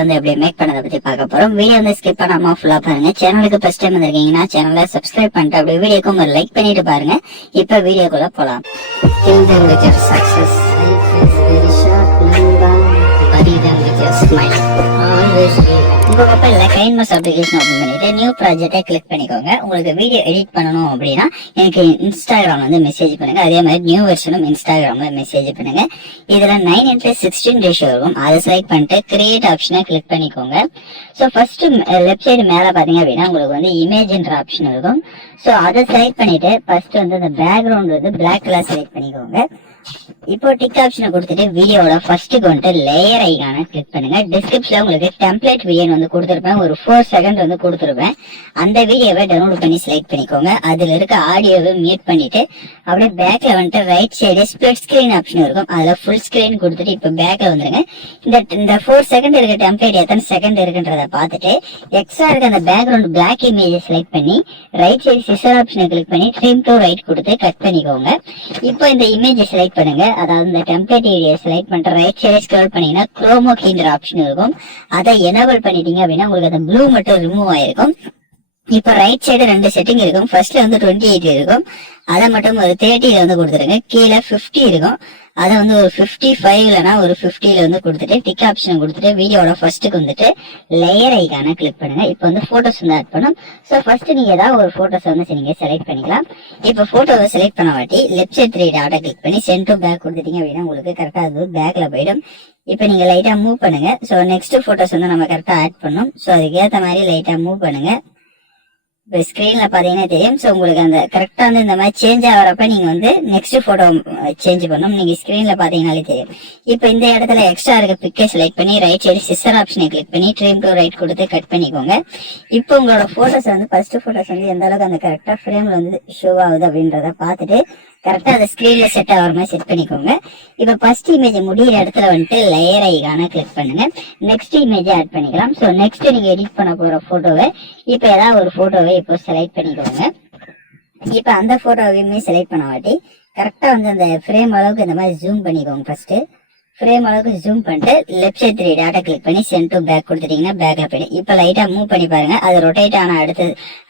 வந்து எப்படி மேக் பண்ணதை பத்தி பார்க்க போறோம். வீடியோ வந்து ஸ்கிப் பண்ணாம ஃபுல்லா பாருங்க. சேனலுக்கு ஃபர்ஸ்ட் டைம் வந்திருக்கீங்கன்னா சேனலை சப்ஸ்கிரைப் பண்ணிட்டு அப்படியே வீடியோக்கும் ஒரு லைக் பண்ணிட்டு பாருங்க. இப்ப வீடியோக்குள்ள போலாம். Success. Life is very short, Namba. Buddy them with your smile. Always read. உங்க மொபைல்ல கைன்மாஸ் அப்ளிகேஷன் ஓபன் பண்ணிட்டு நியூ ப்ராஜெக்டை கிளிக் பண்ணிக்கோங்க. உங்களுக்கு வீடியோ எடிட் பண்ணணும் அப்படின்னா எனக்கு இன்ஸ்டாகிராம் வந்து மெசேஜ் பண்ணுங்க. அதே மாதிரி நியூ வெர்ஷனும் இன்ஸ்டாகிராம்ல மெசேஜ் பண்ணுங்க. இதுல 9:16 ரேஷியோ இருக்கும். அதை செலக்ட் பண்ணிட்டு கிரியேட் ஆப்ஷனை கிளிக் பண்ணிக்கோங்க. ஸோ ஃபர்ஸ்ட் லெஃப்ட் சைடு மேல பாத்தீங்க அப்படின்னா உங்களுக்கு வந்து இமேஜ்ன்ற ஆப்ஷன் இருக்கும். ஸோ அதை செலக்ட் பண்ணிட்டு ஃபர்ஸ்ட் வந்து அந்த பேக்ரவுண்ட் வந்து பிளாக் கலர் செலக்ட் பண்ணிக்கோங்க. இப்போ டிக் ஆப்ஷனை கொடுத்துட்டு வீடியோட ஃபர்ஸ்ட்டுக்கு வந்துட்டு லேயர் ஐகானை கிளிக் பண்ணுங்க. டிஸ்கிரிப்ஷன்ல உங்களுக்கு டெம்ப்ளேட் வீடியோ வந்து கொடுத்துருப்பேன். ஒரு 4 செகண்ட் வந்து கொடுத்துருப்பேன். அந்த வீடியோவை டவுன்லோட் பண்ணி செலக்ட் பண்ணிக்கோங்க. அதுல இருக்க ஆடியோவை மியூட் பண்ணிட்டு அப்படியே பேக்ல வந்துட்டு right side split screen option இருக்கும். அதுல ஃபுல் ஸ்கிரீன் கொடுத்துட்டு இப்போ பேக்ல வந்துருங்க. இந்த 4 செகண்ட் இருக்க டெம்ப்ளேட் எத்தனை செகண்ட் இருக்குன்றத பார்த்துட்டு எக்ஸ்ட்ரா இருக்க அந்த பேக்ரவுண்ட் பிளாக் இமேஜை செலக்ட் பண்ணி ரைட் சைடு சிசர் ஆப்ஷனை கிளிக் பண்ணி ட்ரிம் டு ரைட் கொடுத்து கட் பண்ணிக்கோங்க. இப்போ இந்த இமேஜை செலக்ட் பண்ணுங்க. அதாவது இந்த டெம்ப்ளேட் ஏரியா செலக்ட் பண்ணிட்டு ரைட் சைடு ஸ்க்ரோல் பண்ணீங்கன்னா குரோமோ கீன்ற ஆப்ஷன் இருக்கும். அதை எனேபிள் பண்ணிட்டீங்க அப்படின்னா உங்களுக்கு அந்த ப்ளூ மட்டும் ரிமூவ் ஆயிருக்கும். இப்ப ரைட் சைடு 2 செட்டிங் இருக்கும். ஃபர்ஸ்ட்ல வந்து 28 இருக்கும். அதை மட்டும் ஒரு 30ல வந்து கொடுத்துருங்க. கீழே 50 இருக்கும். அதை வந்து ஒரு 55 இல்லைன்னா ஒரு 50ல வந்து கொடுத்துட்டு டிக் ஆப்ஷன் கொடுத்துட்டு வீடியோட ஃபர்ஸ்ட்டுக்கு வந்துட்டு லேயர் ஐகானை கிளிக் பண்ணுங்க. இப்போ வந்து போட்டோஸ் வந்து ஆட் பண்ணும். ஸோ ஃபர்ஸ்ட் நீங்க ஏதாவது ஒரு போட்டோஸ் வந்து நீங்க செலக்ட் பண்ணிக்கலாம். இப்போ போட்டோவை செலக்ட் பண்ண வாட்டி லெஃப்ட் சைட் 3 டாட்டை கிளிக் பண்ணி சென்ட் டு பேக் கொடுத்துட்டீங்க அப்படின்னா உங்களுக்கு கரெக்டா அது பேக்ல போயிடும். இப்போ நீங்க லைட்டா மூவ் பண்ணுங்க. ஸோ நெக்ஸ்ட் போட்டோஸ் வந்து நம்ம கரெக்டா ஆட் பண்ணும். ஸோ அதுக்கு ஏற்ற மாதிரி லைட்டா மூவ் பண்ணுங்க. இப்போ ஸ்கிரீன்ல பாத்தீங்கன்னா தெரியும். ஸோ உங்களுக்கு அந்த கரெக்டா வந்து இந்த மாதிரி சேஞ்ச் ஆகிறப்ப நீங்க வந்து நெக்ஸ்ட் போட்டோ சேஞ்ச் பண்ணணும். நீங்க ஸ்கிரீன்ல பாத்தீங்கன்னாலே தெரியும். இப்போ இந்த இடத்துல எக்ஸ்ட்ரா இருக்க பிக்கை செலக்ட் பண்ணி ரைட் சைடு சிசர் ஆப்ஷனை கிளிக் பண்ணி ட்ரிம் டு ரைட் கொடுத்து கட் பண்ணிக்கோங்க. இப்போ உங்களோட போட்டோஸ் வந்து ஃபர்ஸ்ட் போட்டோஸ் வந்து எந்த அளவுக்கு அந்த கரெக்டா ஃப்ரேம்ல வந்து ஷோ ஆகுது அப்படின்றத பார்த்துட்டு கரெக்டா அதை ஸ்கிரீன்ல செட் ஆகிற மாதிரி செட் பண்ணிக்கோங்க. இப்போ ஃபர்ஸ்ட் இமேஜ் முடியிற இடத்துல வந்துட்டு லேயர் ஐகானை கிளிக் பண்ணுங்க. நெக்ஸ்ட் இமேஜ் ஆட் பண்ணிக்கலாம். ஸோ நெக்ஸ்ட் நீங்க எடிட் பண்ண போற போட்டோவை இப்போ ஏதாவது ஒரு போட்டோவை இப்போ செலக்ட் பண்ணிக்கோங்க. இப்போ அந்த போட்டோவையுமே செலக்ட் பண்ண வாட்டி கரெக்டா வந்து அந்த ஃப்ரேம் அளவுக்கு இந்த மாதிரி ஜூம் பண்ணிக்கோங்க. ஃபர்ஸ்ட் ஃப்ரேம் அளவுக்கு ஜூம் பண்ணிட்டு லெஃப்ட் சைட் 3 டாட்டா கிளிக் பண்ணி சென்ட் டு பேக் கொடுத்துட்டீங்கன்னா பேக்ல போயிடும். இப்போ லைட்டா மூவ் பண்ணி பாருங்க. அது ரொட்டேட் ஆன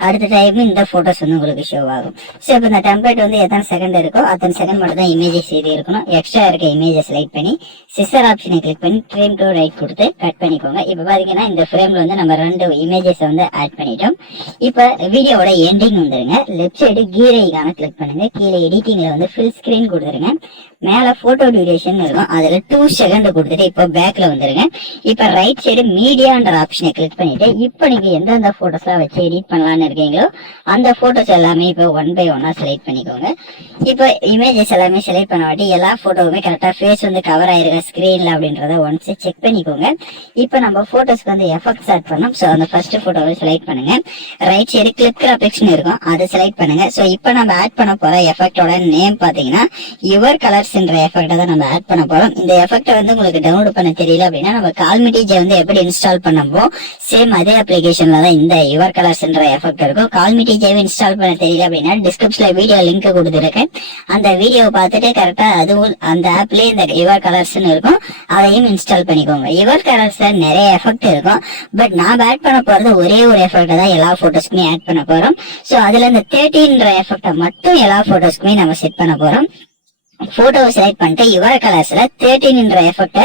அடுத்த டைம் இந்த போட்டோஸ் வந்து உங்களுக்கு ஷோ ஆகும். ஸோ இப்போ இந்த டெம்ப்ளேட் வந்து எத்தனை செகண்ட் இருக்கோ அத்தனை செகண்ட் மட்டும் தான் இமேஜஸ் இது இருக்கணும். எக்ஸ்ட்ரா இருக்க இமேஜை செலக்ட் பண்ணி சிசர் ஆப்ஷனை கிளிக் பண்ணி ட்ரிம் டு ரைட் கொடுத்து கட் பண்ணிக்கோங்க. இப்போ பாத்தீங்கன்னா இந்த ஃப்ரேம்ல வந்து நம்ம 2 இமேஜஸ் வந்து ஆட் பண்ணிட்டோம். இப்போ வீடியோட எண்டிங் வந்துருங்க. லெஃப்ட் சைடு கீர் ஐகானை கிளிக் பண்ணுங்க. கீழே எடிட்டிங்ல வந்து ஃபுல் ஸ்கிரீன் கொடுத்துருங்க. மேல போட்டோ டியூரேஷன் இருக்கும். அதுல 2 செகண்ட் கொடுத்துட்டு இப்போ பேக்ல வந்துருங்க. இப்ப ரைட் சைடு மீடியான்ற ஆப்ஷனை கிளிக் பண்ணிட்டு இப்போ நீங்க எந்தெந்த போட்டோஸ் எல்லாம் வச்சு எடிட் பண்ணலாம்னு இருக்கீங்களோ அந்த போட்டோஸ் எல்லாமே இப்போ 1 by 1 செலக்ட் பண்ணிக்கோங்க. இப்போ இமேஜஸ் எல்லாமே செலக்ட் பண்ண வாட்டி எல்லா போட்டோவுமே கரெக்டா ஃபேஸ் வந்து கவர் ஆயிருக்க ஸ்கிரீன்ல அப்படின்றத ஒன்ஸ் செக் பண்ணிக்கோங்க. இப்போ நம்ம போட்டோஸ்க்கு வந்து எஃபெக்ட்ஸ் ஆட் பண்ணோம். ஸோ அந்த ஃபர்ஸ்ட் போட்டோவை செலக்ட் பண்ணுங்க. ரைட் சைடு கிளிப் கிராபிக்ஸ்னு இருக்கும். அதை செலக்ட் பண்ணுங்க. ஸோ இப்போ நம்ம ஆட் பண்ண போற எஃபெக்டோட நேம் பாத்தீங்கன்னா யுவர் கலர்ஸ் எஃபெக்ட் தான் நம்ம ஆட் பண்ண போறோம். இந்த எஃபெக்ட் வந்து உங்களுக்கு டவுன்லோட் பண்ண தெரியல அப்படின்னா நம்ம கால்மிட்டிஜை வந்து எப்படி இன்ஸ்டால் பண்ணப்போ சேம் அதே அப்ளிகேஷன்ல தான் இந்த யுவர் கலர்ஸ் எஃபெக்ட் இருக்கும். கால்மிட்டிஜை இன்ஸ்டால் பண்ண தெரியல அப்படின்னா டிஸ்கிரிப்ஷன்ல வீடியோ லிங்க் கொடுத்துருக்கேன். அந்த வீடியோவை பார்த்துட்டு கரெக்டா அதுவும் அந்த ஆப்லயே இந்த யுவர் கலர்ஸ் இருக்கும். அதையும் இன்ஸ்டால் பண்ணிக்கோங்க. யுவர் கலர்ஸ்ல நிறைய எஃபெக்ட் இருக்கும். பட் நான் ஆட் பண்ண போறது ஒரே ஒரு எஃபெக்ட் தான் எல்லா போட்டோஸ்க்குமே ஆட் பண்ண போறோம். சோ அதுல இந்த 13 எஃபெக்ட மட்டும் எல்லா போட்டோஸ்க்குமே நம்ம செட் பண்ண போறோம். போட்டோவை செலக்ட் பண்ணிட்டு யுவர் கலர்ஸ்ல 13 எஃபெக்ட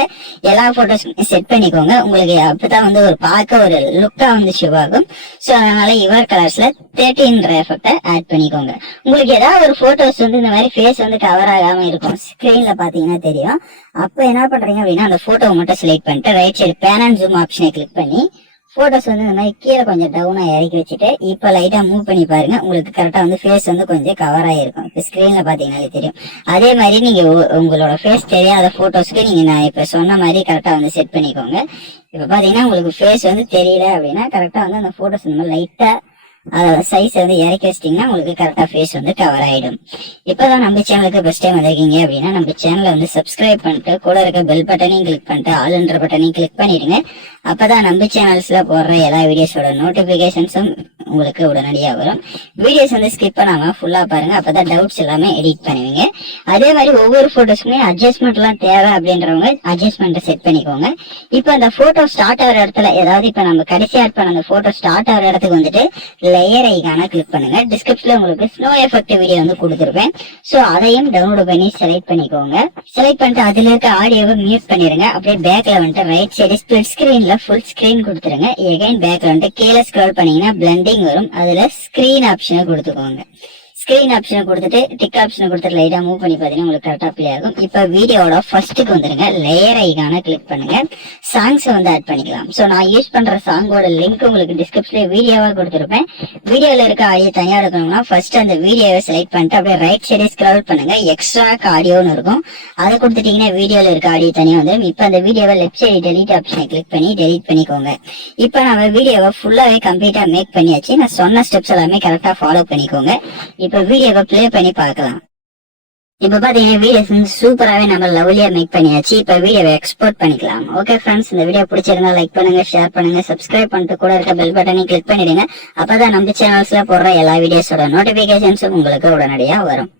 எல்லா போட்டோஸ்க்கும் செட் பண்ணிக்கோங்க. உங்களுக்கு அப்பதான் வந்து ஒரு பார்க்க ஒரு லுக்கா வந்து ஷோ ஆகும். சோ அதனால யுவர் கலர்ஸ்ல 13 எஃபெக்ட ஆட் பண்ணிக்கோங்க. உங்களுக்கு ஏதாவது ஒரு போட்டோஸ் வந்து இந்த மாதிரி ஃபேஸ் வந்து கவர் ஆகாம இருக்கும். ஸ்கிரீன்ல பாத்தீங்கன்னா தெரியும். அப்ப என்ன பண்றீங்க அப்படின்னா அந்த போட்டோவை மட்டும் செலக்ட் பண்ணிட்டு right side pane and zoom ஆப்ஷனை கிளிக் பண்ணி போட்டோஸ் வந்து இந்த மாதிரி கீழே கொஞ்சம் டவுனா இறக்கி வச்சுட்டு இப்ப லைட்டா மூவ் பண்ணி பாருங்க. உங்களுக்கு கரெக்டா வந்து ஃபேஸ் வந்து கொஞ்சம் கவர் ஆயிருக்கும். இப்ப ஸ்கிரீன்ல பாத்தீங்கன்னாலே தெரியும். அதே மாதிரி நீங்க உங்களோட ஃபேஸ் தெரியாத போட்டோஸ்க்கு நீங்க நான் இப்ப சொன்ன மாதிரி கரெக்டா வந்து செட் பண்ணிக்கோங்க. இப்ப பாத்தீங்கன்னா உங்களுக்கு ஃபேஸ் வந்து தெரியல அப்படின்னா கரெக்டா வந்து அந்த போட்டோஸ் இந்த மாதிரி லைட்டா சைஸ் வந்து இறக்கி வச்சிட்டீங்கன்னா உங்களுக்கு கரெக்டா ஃபேஸ் வந்து கவர் ஆயிடும். இப்பதான் நம்ம சேனலுக்கு ஃபர்ஸ்ட் டைம் வந்திருக்கீங்க அப்படின்னா நம்ம சேனலை வந்து சப்ஸ்கிரைப் பண்ணிட்டு கூட இருக்க பெல் பட்டனையும் கிளிக் பண்ணிட்டு ஆல்ன்ற பட்டனையும் கிளிக் பண்ணிடுங்க. அப்பதான் நம்ம சேனல்ஸ்ல போடுற எல்லா வீடியோஸோட நோட்டிபிகேஷன்ஸும் உங்களுக்கு உடனடியா வரும். வீடியோஸ் வந்து ஸ்கிப் பண்ணாம ஃபுல்லா பாருங்க, அப்பதான் டவுட்ஸ் எல்லாமே எடிட் பண்ணுவீங்க. அதே மாதிரி ஒவ்வொரு போட்டோஸ்க்குமே அட்ஜஸ்ட்மெண்ட் எல்லாம் தேவை அப்படின்றவங்க அட்ஜஸ்ட்மெண்ட் செட் பண்ணிக்கோங்க. இப்ப அந்த போட்டோ ஸ்டார்ட் ஆகிற இடத்துல, ஏதாவது இப்ப நம்ம கடைசி ஆட் பண்ண அந்த போட்டோ ஸ்டார்ட் ஆகிற இடத்துக்கு வந்துட்டு லேயர் ஐகான கிளிக் பண்ணுங்க. டிஸ்கிரிப்ஷன்ல உங்களுக்கு ஸ்னோ எஃபெக்ட் வீடியோ வந்து கொடுத்துருப்பேன். சோ அதையும் டவுன்லோட் பண்ணி செலக்ட் பண்ணிக்கோங்க. செலக்ட் பண்ணிட்டு அதுல இருக்க ஆடியோவை மியூட் பண்ணிருங்க. அப்படியே பேக்ல வந்துட்டு ரைட் சைடு ஸ்பிளிட் ஸ்கிரீன்ல ஃபுல் ஸ்கிரீன் கொடுத்துருங்க. எகைன் பேக்ல வந்துட்டு கீழே ஸ்க்ரோல் பண்ணீங்கன்னா பிளண்டிங் வரும். அதுல ஸ்கிரீன் ஆப்ஷனை கொடுத்துக்கோங்க. ஸ்கிரீன் ஆப்ஷனை கொடுத்துட்டு டிக் ஆப்ஷனை கொடுத்துட்டு லைட்டா மூவ் பண்ணி பாத்தீங்கன்னா உங்களுக்கு கரெக்டா பிளே ஆகும். இப்ப வீடியோட ஃபர்ஸ்ட்டுக்கு வந்துருங்க. லேயர் ஐகான கிளிக் பண்ணுங்க. சாங்ஸ் வந்து ஆட் பண்ணிக்கலாம். சோ நான் யூஸ் பண்ற சாங்கோட லிங்க் உங்களுக்கு டிஸ்கிரிப்ஷன்ல வீடியோவா கொடுத்துருப்பேன். வீடியோல இருக்க ஆடியோ தனியா எடுக்கணும்னா ஃபர்ஸ்ட் அந்த வீடியோவை செலக்ட் பண்ணிட்டு அப்படியே ரைட் சைடே ஸ்க்ரால் பண்ணுங்க. எக்ஸ்ட்ரா ஆடியோன்னு இருக்கும், அதை கொடுத்துட்டீங்கன்னா வீடியோல இருக்க ஆடியோ தனியா வந்துடும். இப்ப அந்த வீடியோவை லெஃப்ட் சைடு டெலிட் ஆப்ஷனை கிளிக் பண்ணி டெலிட் பண்ணிக்கோங்க. இப்ப நம்ம வீடியோவை ஃபுல்லாவே கம்ப்ளீட்டா மேக் பண்ணியாச்சு. நான் சொன்ன ஸ்டெப்ஸ் எல்லாமே கரெக்டா ஃபாலோ பண்ணிக்கோங்க. இப்ப வீடியோவை பிளே பண்ணி பார்க்கலாம். இப்ப பாத்தீங்கன்னா வீடியோஸ் வந்து சூப்பராவே நம்ம லவ்லியா மேக் பண்ணியாச்சு. இப்ப வீடியோவை எக்ஸ்போர்ட் பண்ணிக்கலாம். ஓகே ஃப்ரெண்ட்ஸ், இந்த வீடியோ பிடிச்சிருந்தா லைக் பண்ணுங்க, ஷேர் பண்ணுங்க, சப்ஸ்கிரைப் பண்ணிட்டு கூட இருக்க பெல் பட்டனை கிளிக் பண்ணிடுங்க. அப்பதான் நம்ம சேனல்ஸ்ல போடுற எல்லா வீடியோஸோட நோட்டிபிகேஷன்ஸும் உங்களுக்கு உடனடியா வரும்.